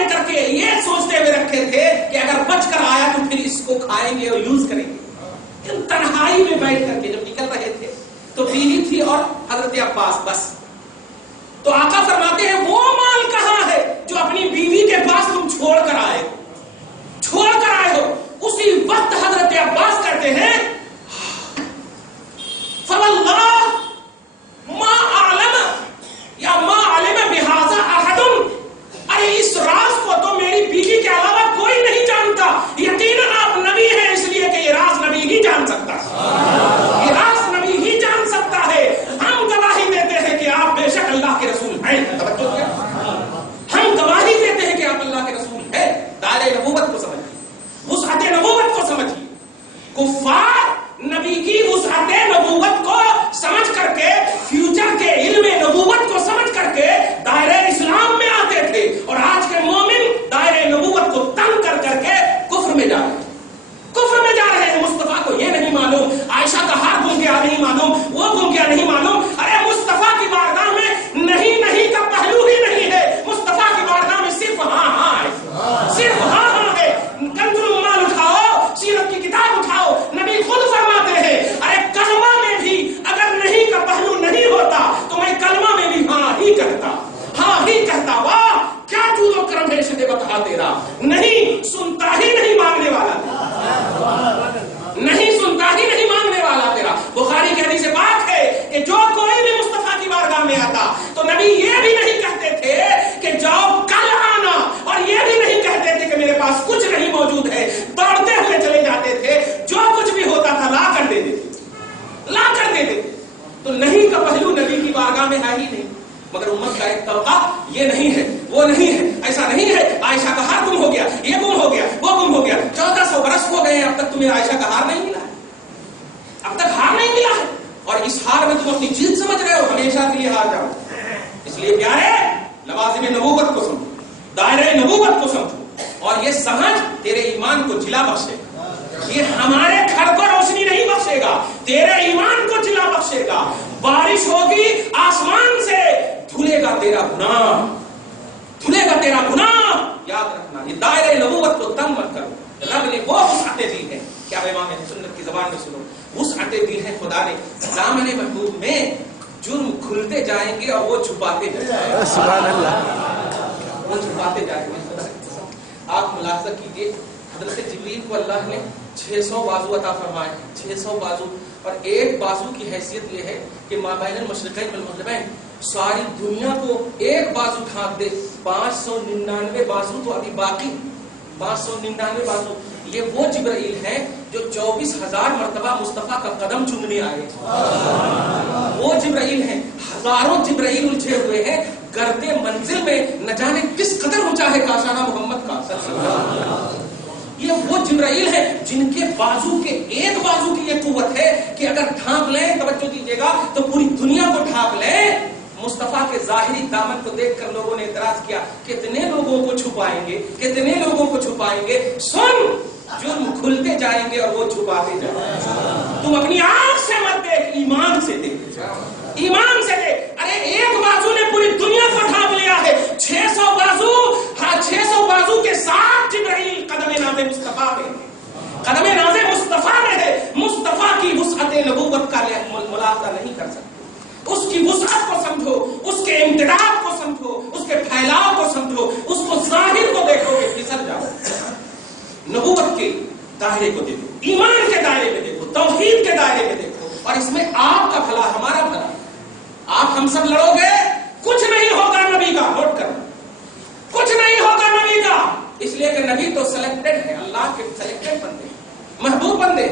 لے کر کے یہ سوچتے ہوئے رکھے تھے کہ اگر بچ کر آیا تو پھر اس کو کھائیں گے اور یوز کریں گے. تنہائی میں بیٹھ کر کے جب نکل رہے تھے تو بیوی تھی اور حضرت عباس بس. تو آقا فرماتے ہیں وہ مال کہاں ہے جو اپنی بیوی کے پاس تم چھوڑ کر آئے ہو. اسی وقت حضرت عباس کہتے ہیں فواللہ ما اعلم یا ما علم بہذا احد. ارے اس راز کو تو میری بیوی کے علاوہ کوئی نہیں جانتا. یقیناً آپ نبی ہیں اس لیے کہ یہ راز نبی ہی جان سکتا ہے. یہ راز نبی ہی جان سکتا ہے. ہم گواہی دیتے ہیں کہ آپ بے شک اللہ کے رسول ہیں. ہم گواہی دیتے ہیں کہ آپ اللہ کے رسول ہیں. دائرۂ نبوت کو سمجھیے, وسعت نبوت کو سمجھیے. کفار نبی کی وسعت نبوت کو سمجھ کر کے, فیوچر کے علم نبوت کو سمجھ کر کے دائرہ اسلام میں آتے تھے, اور آج کے مومن دائرہ نبوت کو تنگ کر کر کے کفر میں جا رہے ہیں. کفر میں جا رہے ہیں. مصطفیٰ کو یہ نہیں معلوم, عائشہ کا ہاتھ گم گیا نہیں معلوم, وہ گم گیا نہیں معلوم. ارے مصطفیٰ کی بارگاہ میں نہیں کا پہلو ہی نہیں ہے. مصطفیٰ کی بارگاہ میں صرف ہاں ہے, صرف ہاں ہے. کنز المال اٹھاؤ, سیرت کی کتاب اٹھاؤ, نبی خود فرماتے ہیں ارے کلمہ میں بھی اگر نہیں کا پہلو نہیں ہوتا تو میں کلمہ میں بھی ہاں ہی کہتا. واہ کیا چوز و کرم ہے شدے بتا تیرا. نہیں سنتا ہی نہیں مانگنے والا, نہیں سنتا ہی نہیں مانگنے والا تیرا. بخاری کی حدیث پاک ہے کہ جو کوئی بھی مصطفیٰ کی بارگاہ میں آتا تو نبی یہ بھی نہیں کہتے تھے کہ جاؤ کل آنا, اور یہ بھی نہیں کہتے تھے کہ میرے پاس کچھ نہیں موجود ہے. دوڑتے ہوئے چلے جاتے تھے. جو کچھ بھی ہوتا تھا لا کر دے دیتے. تو نہیں کا پہلو نبی کی بارگاہ میں ہے ہی نہیں. مگر امت کا ایک طبقہ یہ نہیں ہے, وہ نہیں ہے, ایسا نہیں ہے. عائشہ کا ہار گم ہو گیا, یہ گم ہو گیا, وہ گم ہو گیا. 1400 برس ہو گئے ہیں, اب تک تمہیں عائشہ کا ہار نہیں ملا ہے, اب تک ہار نہیں ملا ہے. اور اس ہار میں تم اپنی جیت سمجھ رہے ہو, ہمیشہ کے لیے ہار جاؤ. اس لیے پیارے لوازم نبوت کو سمجھو, دائرہ نبوت کو سمجھو, اور یہ سمجھ تیرے ایمان کو جلا بخشے گا. یہ ہمارے گھر کو روشنی نہیں بخشے گا, تیرے ایمان کو جلا بخشے گا. بارش ہوگی آسمان سے, دھلے گا تیرا گناہ, دھلے گا تیرا گناہ. یاد رکھنا, یہ دائرہ نبوت کو تنگ مت کرو. رب نے وہ وسعتیں دی ہیں, کیا امام سنت کی زبان میں سنو, وسعتیں دی ہیں خدا نے دامن محبوب میں. جرم کھلتے جائیں گے اور وہ چھپاتے جائیں گے. سبحان اللہ. وہ چھپاتے جائیں گے. آپ ملاحظہ کیجئے, حضرت جبریل کو اللہ نے 600 بازو عطا فرمائے, 600 بازو. اور ایک بازو کی حیثیت یہ ہے کہ مابین المشرقین والمغربین, ساری دنیا کو ایک بازو ڈھانپ دے. 599 بازو تو ابھی باقی, 599 بازو. یہ وہ جبرائیل ہیں جو 24,000 مرتبہ مصطفیٰ کا قدم چومنے آئے. وہ جبرائیل ہیں, ہزاروں جبرائیل الجھے ہوئے ہیں گردے منزل میں, نہ جانے کس قدر اونچا ہے کاشانہ محمد کا صلی اللہ علیہ وسلم. یہ وہ جبرائیل ہیں جن کے بازو کے ایک بازو کی یہ قوت ہے کہ اگر ڈھانپ لیں, توجہ دیجیے گا, تو پوری دنیا کو ڈھانپ لیں. مصطفیٰ کے ظاہری دامن کو دیکھ کر لوگوں نے اعتراض کیا, کتنے لوگوں کو چھپائیں گے, کتنے لوگوں کو چھپائیں گے. سن, جرم کھلتے جائیں گے اور وہ چھپاتے جائیں گے. تم اپنی آنکھ سے مت دیکھ, ایمان سے دیکھ, ایمان سے دیکھ. ارے ایک بازو نے پوری دنیا کو ڈھانپ لیا ہے. 600 بازو, ہاں 600 بازو کے ساتھ جبرائیل قدم ناز مصطفیٰ میں, قدم ناز مصطفیٰ میں ہے. مصطفیٰ کی وسعت نبوت کا ملاحظہ نہیں کر سکتے. اس کی وسعت کو سمجھو, اس کے امتداد کو سمجھو, اس کے پھیلاؤ کو سمجھو, اس کو ظاہر کو دیکھو کہ پھسل جاؤ. نبوت کے دائرے کو دیکھو, ایمان کے دائرے میں دیکھو, توحید کے دائرے میں دیکھو, اور اس میں آپ کا بھلا, ہمارا بھلا. آپ ہم سب لڑو گے, کچھ نہیں ہوگا نبی کا. نوٹ کرنا, کچھ نہیں ہوگا نبی کا. اس لیے کہ نبی تو سلیکٹڈ ہے, اللہ کے سلیکٹڈ بندے, محبوب بندے.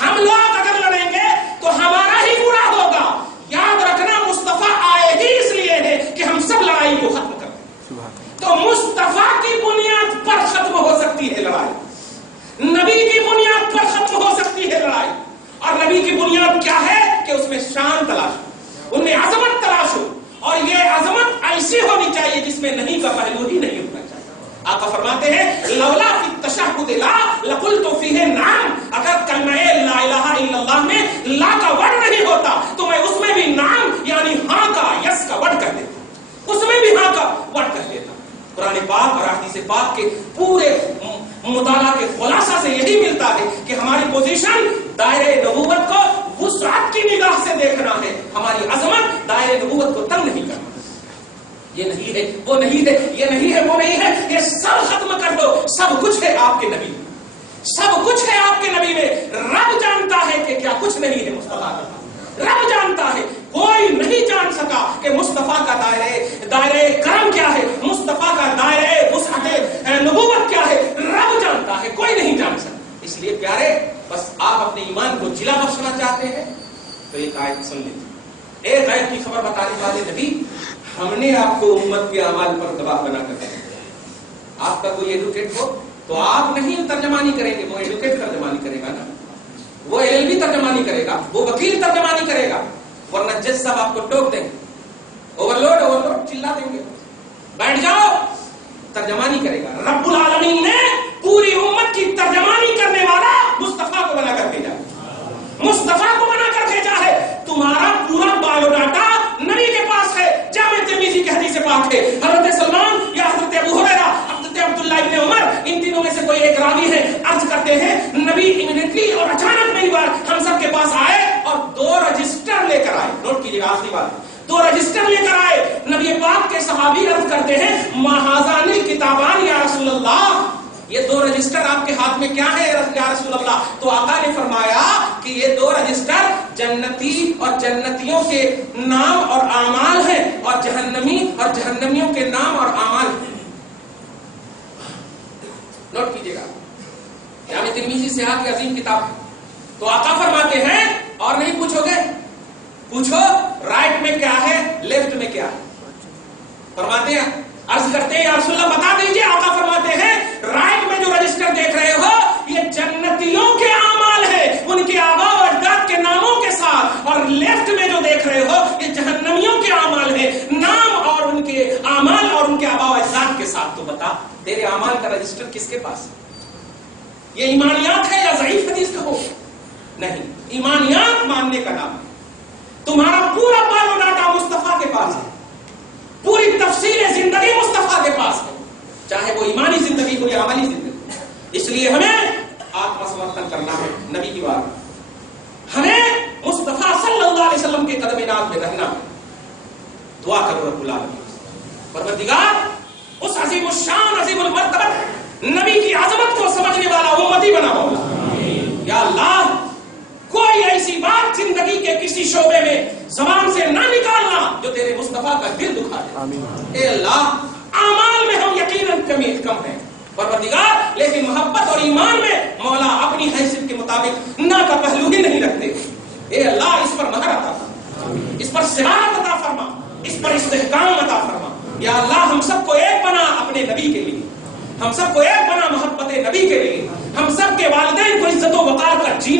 ہم لوگ اگر لڑیں گے تو ہمارا ہی برا ہوگا. یاد رکھنا, مصطفیٰ آئے ہی اس لیے ہے کہ ہم سب لڑائی کو ختم کریں. تو مصطفیٰ کی بنیاد پر ختم ہو سکتی ہے لڑائی, نبی کی بنیاد پر ختم ہو سکتی ہے لڑائی. اور نبی کی بنیاد کیا ہے کہ اس میں شان تلاش ہو, ان میں عظمت تلاش ہو, اور یہ عظمت ایسی ہونی چاہیے جس میں نہیں کا پہلو ہی نہیں ہونا چاہیے. آقا فرماتے ہیں لولا فی التشہد لا لقلت فیہ نعم. اگر کلمہ لا الہ الا اللہ میں لا کا ورڈ نہیں ہوتا تو میں اس میں بھی نعم یعنی ہاں کا, یس کا ورڈ کر دیتا, اس میں بھی ہاں کا ورڈ کر دیتا. قرآن پاک اور حدیث پاک کے پورے مطالعہ کے خلاصہ سے یہی ملتا ہے کہ ہماری پوزیشن دائرے نبوت کو وسعت کی نگاہ سے دیکھنا ہے، ہماری عظمت دائرے نبوت کو تنگ نہیں کرنا. یہ نہیں ہے، وہ نہیں ہے، یہ نہیں ہے، وہ نہیں ہے، یہ سب ختم کر دو. سب کچھ ہے آپ کے نبی میں، سب کچھ ہے آپ کے نبی میں. رب جانتا ہے کہ کیا کچھ نہیں ہے مصطفیٰ کا. رب جانتا ہے، کوئی نہیں جان سکا کہ مصطفیٰ کا دائرے کرم کیا ہے، مصطفیٰ کا دائرے وسعت نبوت کیا ہے. رب جانتا ہے، کوئی نہیں جان سکا. اس لیے پیارے، بس آپ اپنے ایمان کو جلا بخشنا چاہتے ہیں تو ایک آیت سن لیجیے. ایک آیت کی خبر بتانے والے نبی، ہم نے آپ کو امت کے اعمال پر گواہ بنا کر دیا. آپ کا کوئی ایڈوکیٹ ہو تو آپ نہیں ترجمانی کریں گے، وہ ایڈوکیٹ ترجمانی کرے گا نا، وہ LLB ترجمانی کرے گا، وہ وکیل ترجمانی کرے گا، ورنہ جج صاحب آپ کو ٹوک دیں گے، اوور لوڈ چلا دیں گے. بیٹھ جاؤ، ترجمانی کرے گا. رب العالمین نے پوری امت کی ترجمانی کرنے والا مصطفیٰ کو بنا کر بھیجا، مصطفیٰ کو بنا کر بھیجا ہے. تمہارا پورا بایو ڈاٹا نبی کے پاس ہے. جامع ترمذی کی حدیث پاک ہے، حضرت سلمان یا حضرت ابو ہریرہ، حضرت عبداللہ ابن عمر، ان تینوں میں سے کوئی ایک راوی ہے، عرض کرتے ہیں نبی امیڈیٹلی اور اچانک میری بات ہم سب کے پاس آئے اور 2 رجسٹر لے کر آئے. نوٹ کیجیے آخری بات، 2 رجسٹر لے کر آئے. نبی پاک کے صحابی عرض کرتے ہیں ما ھذان الکتابان یا رسول اللہ، یہ 2 رجسٹر آپ کے ہاتھ میں کیا ہے یا رسول اللہ؟ تو آقا نے فرمایا کہ یہ 2 رجسٹر جنتی اور جنتیوں کے نام اور اعمال ہیں، اور جہنمی اور جہنمیوں کے نام اور اعمال ہیں. نوٹ کیجیے گا، جامع ترمذی صحاح کی عظیم کتاب ہے. تو آقا فرماتے ہیں اور نہیں پوچھو گے، پوچھو رائٹ میں کیا ہے، لیفٹ میں کیا ہے. فرماتے ہیں، عرض کرتے ہیں یا رسول اللہ بتا دیجئے. آقا فرماتے ہیں رائٹ میں جو رجسٹر دیکھ رہے ہو یہ جنتیوں کے اعمال ہیں، ان کے آباء و اجداد کے ناموں کے ساتھ، اور لیفٹ میں جو دیکھ رہے ہو یہ جہنمیوں کے اعمال ہیں، نام اور ان کے اعمال اور ان کے آباء و اجداد کے ساتھ. تو بتا تیرے اعمال کا رجسٹر کس کے پاس ہے؟ یہ ایمانیات ہے یا ضعیف حدیث کا ہو؟ نہیں، ایمانیات ماننے کا نام ہے. تمہارا پورا بایو ڈاٹا مصطفیٰ کے پاس ہے، پوری تفصیل زندگی مصطفیٰ کے پاس ہے، چاہے وہ ایمانی زندگی ہو یا عملی زندگی. اس لیے ہمیں آتم سمرپن کرنا ہے نبی کی بات، ہمیں مصطفیٰ صلی اللہ علیہ وسلم کے قدم ناز میں رہنا ہے. دعا کرو رب العالمین، پروردگار اس عظیم الشان عظیم المرتبہ نبی کی عظمت کو سمجھنے والا امتی بنا مولا. یا اللہ، کوئی ایسی بات زندگی کے کسی شعبے میں زبان سے نہ نکالنا جو تیرے مصطفیٰ کا دل دکھا دے. اے اللہ، اعمال میں ہم یقیناً کم ہیں پروردگار، لیکن محبت اور ایمان میں مولا اپنی حیثیت کے مطابق نہ کا پہلو ہی نہیں رکھتے. اے اللہ، اس پر مہر عطا فرما، اس پر صحت عطا فرما، اس پر استحکام عطا فرما. یا اللہ، ہم سب کو ایک بنا اپنے نبی کے لیے، ہم سب کو ایک بنا محبت نبی کے لیے، ہم سب کے والدین کو عزت و وقار کا جینا